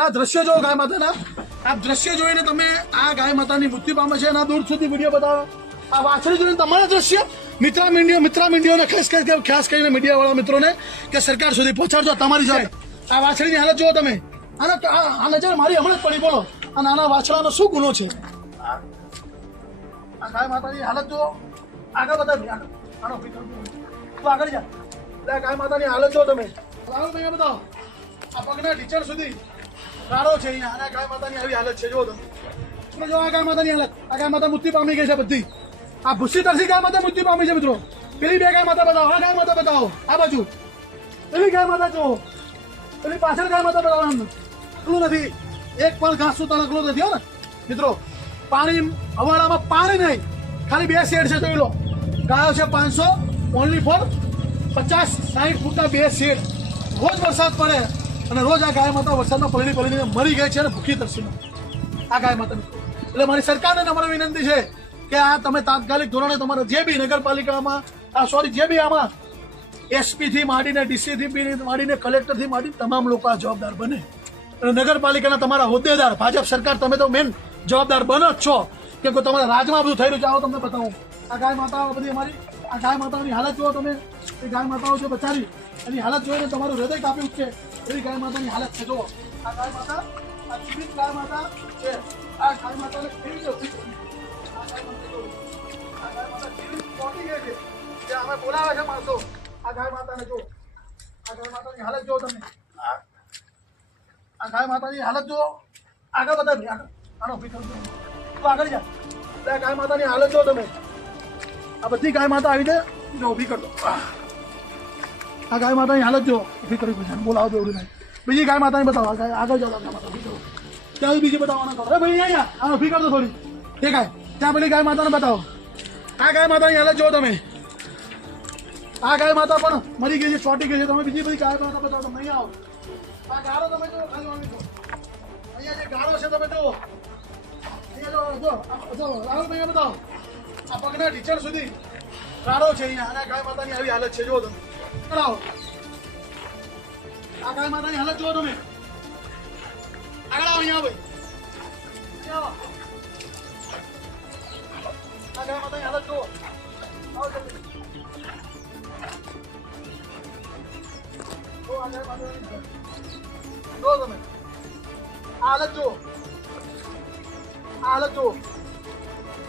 તો આ દ્રશ્ય જો ગાય માતાના. આ દ્રશ્ય જોઈને તમે આ ગાય માતાની મૃત્યુ પામે છે એના દૂર સુધી વીડિયો બતાવો. આ વાછડી જોઈને તમારા દ્રશ્ય? મિત્રા મીડિયો મિત્રા મીડિયોને ખાસ કરી ખાસ કરીને મીડિયાવાળા મિત્રોને કે સરકાર સુધી પહોંચાડજો તમારી જોડે આ વાછડીની હાલત જુઓ તમે. અને આ નજર મારી હમણાં જ પડી, બોલો. આ નાના વાછડાનો શું ગુનો છે? આ ગાય માતાની હાલત જુઓ. આગળ બધા આનો તું આગળ જા. ગાય માતાની હાલત જુઓ તમે. બતાવો. આ પગના ટીચર સુધી રાડો છે અહીંયા. અને ગાય માતાની આવી હાલત છે જો તમે. જો આ ગાય માતાની હાલત. આ ગાય માતા મૃત્યુ પામી ગઈ છે બધી. આ ભૂસી તરસી ગાય માતા મૃત્યુ પામી છે, મિત્રો. પેલી બે ગાય માતા બતાવો. આ ગાય માતા બતાવો. આ બાજુ. પેલી ગાય માતા જો પેલી પાછળ ગાય માતા બતાવો એમ એટલું નથી. એક પણ ઘાસ તો તણકલો નથી, હો ને. મિત્રો, પાણી હવાડામાં પાણી નહીં. ખાલી બે શેડ છે, જોઈ લો. ગાયો છે પાંચસો ઓનલી ફોર પચાસ સાઠ ફૂટના બે શેડ. રોજ વરસાદ પડે. અને રોજ આ ગાય માતા વરસાદમાં પલળી પલળીને મરી ગઈ છે અને ભૂખી તરસી આ ગાય માતા એટલે મારી સરકારને તમારી વિનંતી છે કે આ તમે તાત્કાલિક ધોરણે તમારા જે બી નગરપાલિકામાં, આ સોરી જે બી આમાં એસપીથી માંડીને ડીસી થી માંડીને કલેક્ટરથી માંડીને તમામ લોકો આ જવાબદાર બને. અને નગરપાલિકાના તમારા હોદ્દેદાર, ભાજપ સરકાર, તમે તો મેન જવાબદાર બનો જ છો કે તમારા રાજમાં બધું થઈ રહ્યું છે. આવો તમને બતાવું. આ ગાય માતાઓ બધી અમારી, આ ગાય માતાઓની હાલત જુઓ તમે. એ ગાય માતાઓ છે બચારી. એની હાલત જોઈને તમારું હૃદય કાપી ઉઠશે એવી ગાય માતાની હાલત છે. જુઓ, આ ગાય માતા, આ જીવિત ગાય માતા છે. આ ગાય માતાને કેવી ઊભી આ ગાય માતા જીવિત છે? જે અમે બોલાવે છે માણસો. આ ગાય માતાને જો આ ગાય માતાની હાલત જો તમે. આ ગાય માતાની હાલત જો આગળ બતાવી આગળ. આનો ઊભી કરજો તું આગળ જા. ગાય માતાની હાલત જો તમે. આ બધી ગાય માતા આવી જો ઊભી કરજો આ ગાય માતાની હાલત જો ઊભી કરવી પડશે બોલાવો દેવડું નહીં. બીજી ગાય માતાની બતાવો. ગાય આગળ જાઓ ગાય માતા ત્યાં બીજી બતાવવાના કરો ભાઈ, અહીંયા આ ઊભી કરજો થોડી. એ ગાય, ત્યાં પેલી ગાય માતાને બતાવો. આ ગાય માતાની હાલત જો તમે. આ ગાય માતા પણ મરી ગઈ છે, ચોટી ગઈ છે. તમે બીજી બધી ગાય માતા બતાવો, તમે અહીંયા આવો. આ ગાળો તમે જો. અહીંયા જે ગાળો છે, તમે જુઓ. જો જો આ- જો બતાવો. આ પગના ટીચર સુધી ગાળો છે અહીંયા. અને ગાય માતાની આવી હાલત છે, જુઓ તમે. કરાવો આ ગાય માતાની હાલત જુઓ તમે. આગળ આવો અહીંયા આવો. આ ગાય માતાની હાલત જુઓ. આવો તમે. હાલત. જુઓ હાલત જુઓ.